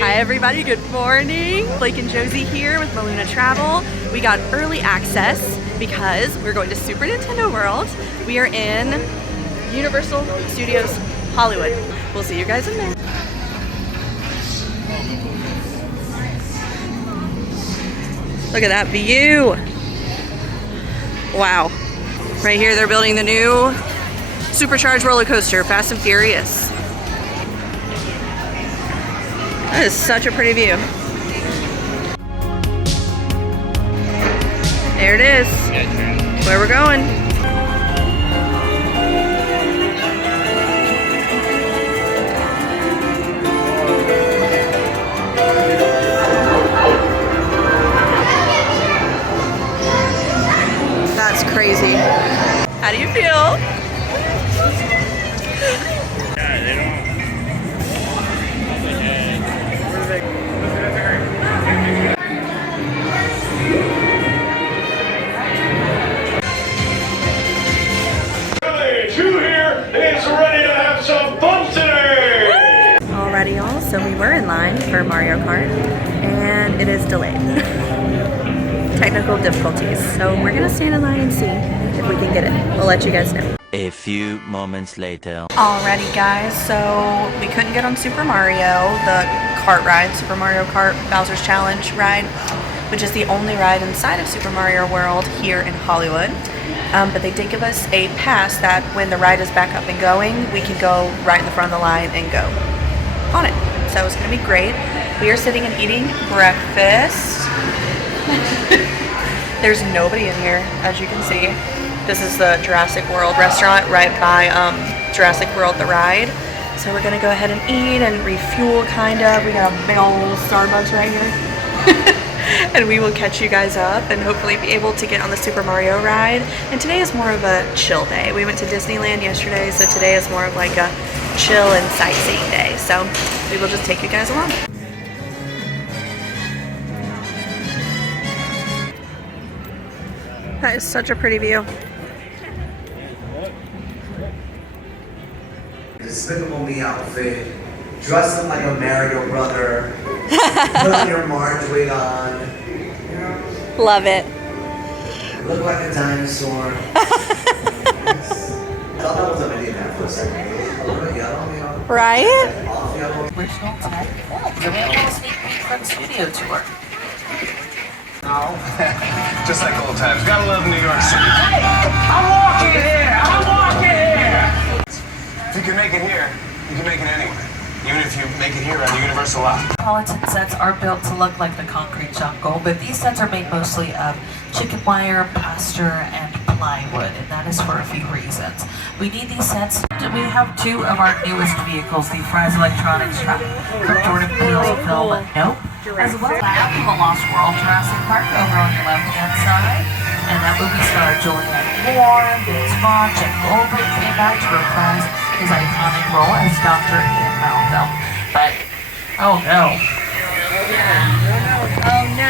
Everybody, good morning. Blake and Josie here with Maluna Travel. We got early access because we're going to Super Nintendo World. We are in Universal Studios Hollywood. We'll see you guys in there. Look at that view. Wow. Right here they're building the new supercharged roller coaster, Fast and Furious. That is such a pretty view. There it is. Where we're going. That's crazy. How do you feel? Alrighty y'all, so we were in line for Mario Kart and it is delayed. Technical difficulties. So we're gonna stand in line and see if we can get it. We'll let you guys know. A few moments later. Alrighty guys, so we couldn't get on Super Mario, the kart ride, Super Mario Kart Bowser's Challenge ride, which is the only ride inside of Super Mario World here in Hollywood. But they did give us a pass that when the ride is back up and going, we can go right in the front of the line and go on it. So it's going to be great. We are sitting and eating breakfast. There's nobody in here, as you can see. This is the Jurassic World restaurant right by Jurassic World the ride. So we're going to go ahead and eat and refuel, kind of. We got a big old Starbucks right here. And we will catch you guys up and hopefully be able to get on the Super Mario ride. And today is more of a chill day. We went to Disneyland yesterday, so today is more of like a chill and sightseeing day. So we will just take you guys along. That is such a pretty view. Despicable Me outfit, dress up like a Mario brother, put your Marge wig on. Love it. Look like a dinosaur. Yes. I thought that was a video for a second. A little bit yellow, you know? Right? Off yellow. Original tech films. And we have a little sneak peek from the studio tour. Just like old times. Gotta love New York City. Hey, I'm walking here! I'm walking here! If you can make it here, you can make it anywhere. Even if you make it here on the Universal lot. Metropolitan sets are built to look like the concrete jungle, but these sets are made mostly of chicken wire, plaster, and plywood, and that is for a few reasons. We need these sets. We have two of our newest vehicles, the Fry's Electronics truck from Jordan Peele's film Nope, as well as from The Lost World Jurassic Park over on your left-hand side. And that movie star Julianne Moore, Vince Vaughn, Jeff Goldblum came back to reprise his iconic role as Dr. Ian Malcolm. But, oh no. Oh no.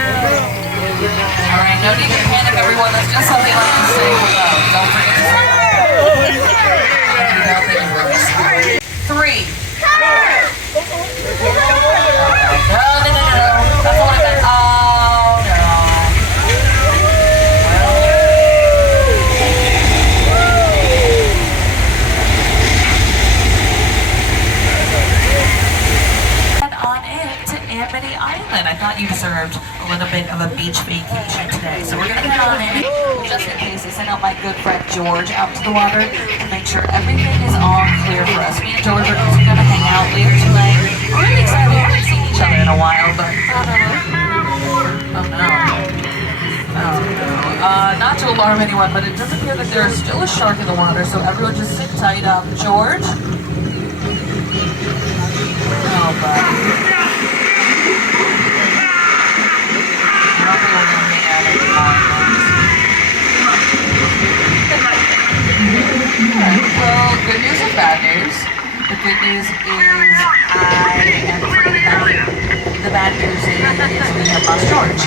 Alright, no need to panic everyone, that's just something like to say hello. Don't forget to say 3. No. That's what I meant. Oh no. Amity Island. I thought you deserved a little bit of a beach vacation today. So we're going to head on in. Just in case, I sent out my good friend George out to the water to make sure everything is all clear for us. Me and George are going to hang out later tonight. We're really excited. We haven't seen each other in a while, but oh no. Not to alarm anyone, but it does appear that there's still a shark in the water, so everyone just sit tight up. George? Oh, buddy. Well, good news and bad news. The good news is I am free tonight. The bad news is we have lost George.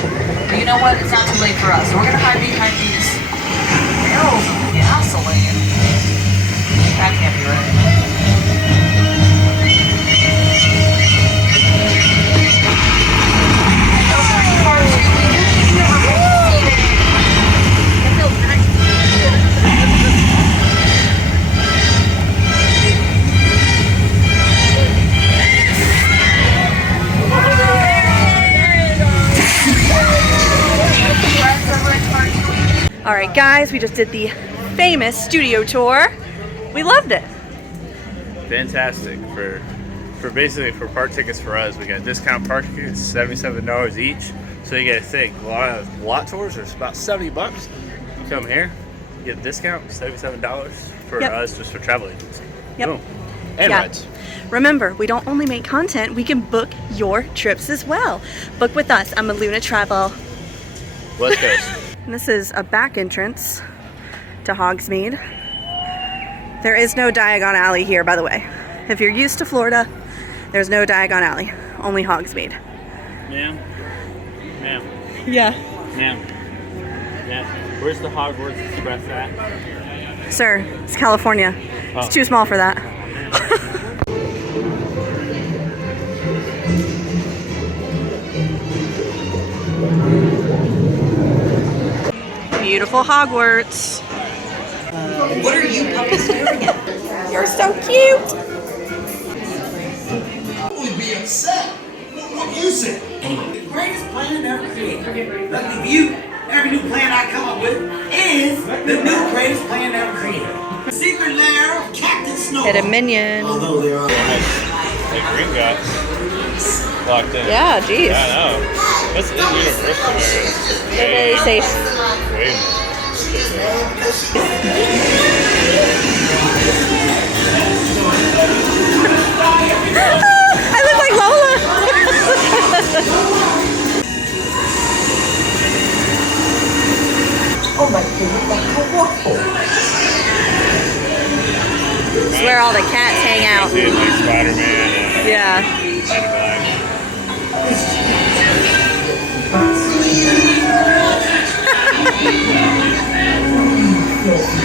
But you know what? It's not too late for us. So we're gonna hide behind these barrels of gasoline. That can't be right. All right, guys, we just did the famous studio tour. We loved it. Fantastic. For basically for park tickets for us, we got discount park tickets, $77 each. So you gotta think, lot tours are about $70. You come here, you get a discount, $77 for Yep. us just for travel agency. Yep. Boom. And Yeah. rides. Remember, we don't only make content, we can book your trips as well. Book with us. I'm Luna Travel. West Coast. And this is a back entrance to Hogsmeade. There is no Diagon Alley here, by the way. If you're used to Florida, there's no Diagon Alley, only Hogsmeade. Ma'am. Ma'am. Yeah. Ma'am. Ma'am. Where's the Hogwarts Express at? Sir, it's California. Oh. It's too small for that. Beautiful Hogwarts. What are you puppies staring at? You're so cute. Would be upset. What you say? The greatest plan ever created. Lucky for you, every new plan I come up with is the new greatest plan ever created. Secret lair of Captain Snow. Get a minion. Although there are The green guy. Locked in. Yeah, geez. Yeah, I know. That's the Universal area. They're very safe. Way I look like Lola. oh my God, This is where all the cats hang out. See it like Spider-Man and Yeah.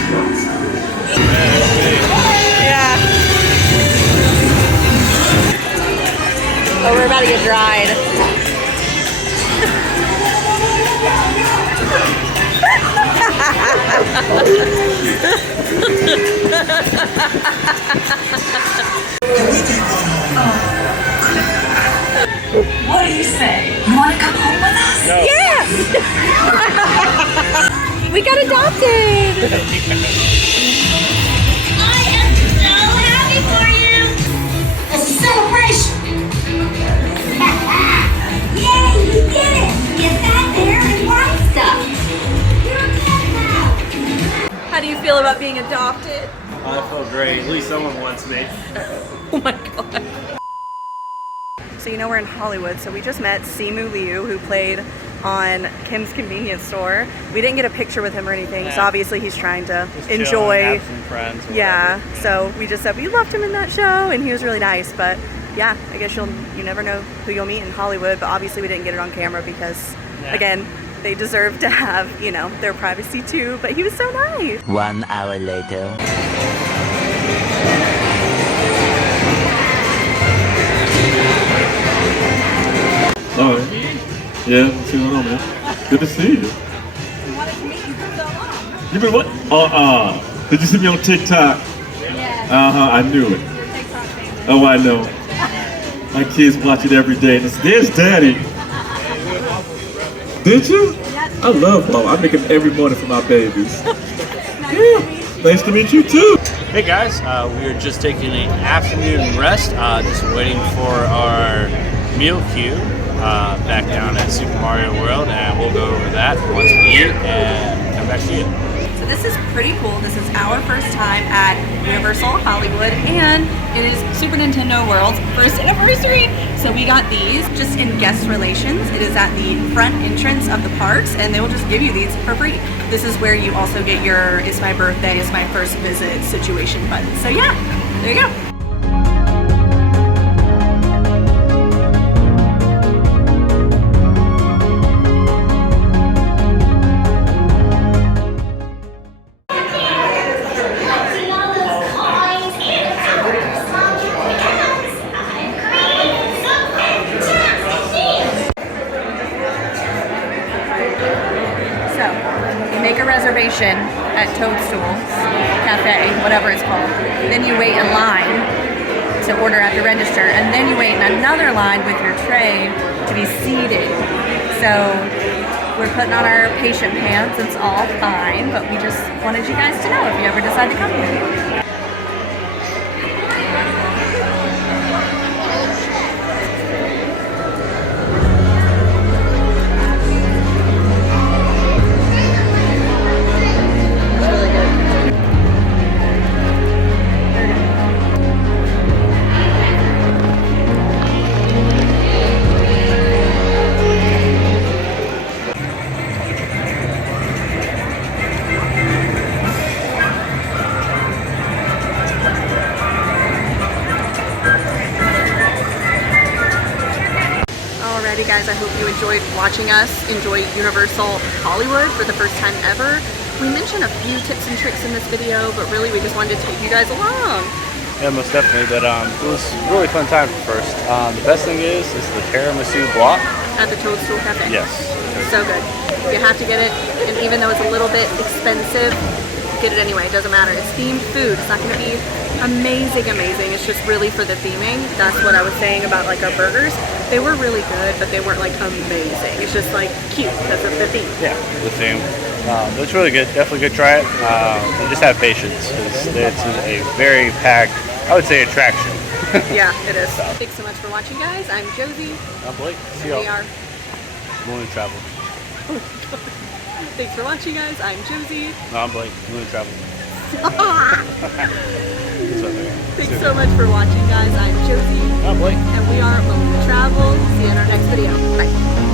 Men in Black. Yeah. Oh, we're about to get dried. What do you say? You want to come home with us? No. Yes! We got adopted! I am so happy for you! It's a celebration! Yay, you did it! You got there and white stuff! You're good now! How do you feel about being adopted? I feel great. At least someone wants me. Oh my god. So you know we're in Hollywood, so we just met Simu Liu, who played on Kim's Convenience Store. We didn't get a picture with him or anything, so Yeah. obviously he's trying to Just enjoy. chilling, have some friends. or Yeah, whatever. so we just said we loved him in that show, and he was really nice. But yeah, I guess you never know who you'll meet in Hollywood. But obviously we didn't get it on camera because, Yeah. again, they deserve to have their privacy too. But he was so nice. 1 hour later. All right. Yeah, what's going on, man? Good to see you. You been what? Did you see me on TikTok? Yeah. I knew it. Oh, I know. My kids watch it every day. There's Daddy. Did you? I love Bo. I make it every morning for my babies. Yeah. Nice to meet you too. Hey guys, we are just taking an afternoon rest, just waiting for our meal queue back down at Super Mario World, and we'll go over that once we eat and come back to you. So this is pretty cool. This is our first time at Universal Hollywood, and it is Super Nintendo World's first anniversary. So So we got these just in guest relations. It is at the front entrance of the parks, and they will just give you these for free. This is where you also get your "It's my birthday, it's my first visit" situation button. So yeah, there you go. Reservation at Toadstool Cafe, whatever it's called. Then you wait in line to order at the register, and then you wait in another line with your tray to be seated. So we're putting on our patient pants. It's all fine, but we just wanted you guys to know if you ever decide to come here. Alrighty guys, I hope you enjoyed watching us enjoy Universal Hollywood for the first time ever. We mentioned a few tips and tricks in this video, but really we just wanted to take you guys along. Yeah, most definitely, but it was a really fun time first. The best thing is the tiramisu block. At the Toadstool Cafe. Yes. So good. You have to get it, and even though it's a little bit expensive, get it anyway, it doesn't matter. It's themed food. It's not going to be amazing. It's just really for the theming. That's what I was saying about like our burgers. They were really good, but they weren't like amazing. It's just like cute because of the theme. Yeah, the theme. It's really good. Definitely good. Try it. And just have patience. It's a very packed, I would say, attraction. Yeah, it is. Thanks so much for watching, guys. I'm Josie. I'm Blake. See y'all. We are Moon and Travel. Thanks for watching, guys. I'm Josie. No, I'm Blake. Moon and Travel. Thanks so much for watching, guys. I'm Josie. I'm Blake. And we are Moon Travel. See you in our next video. Bye.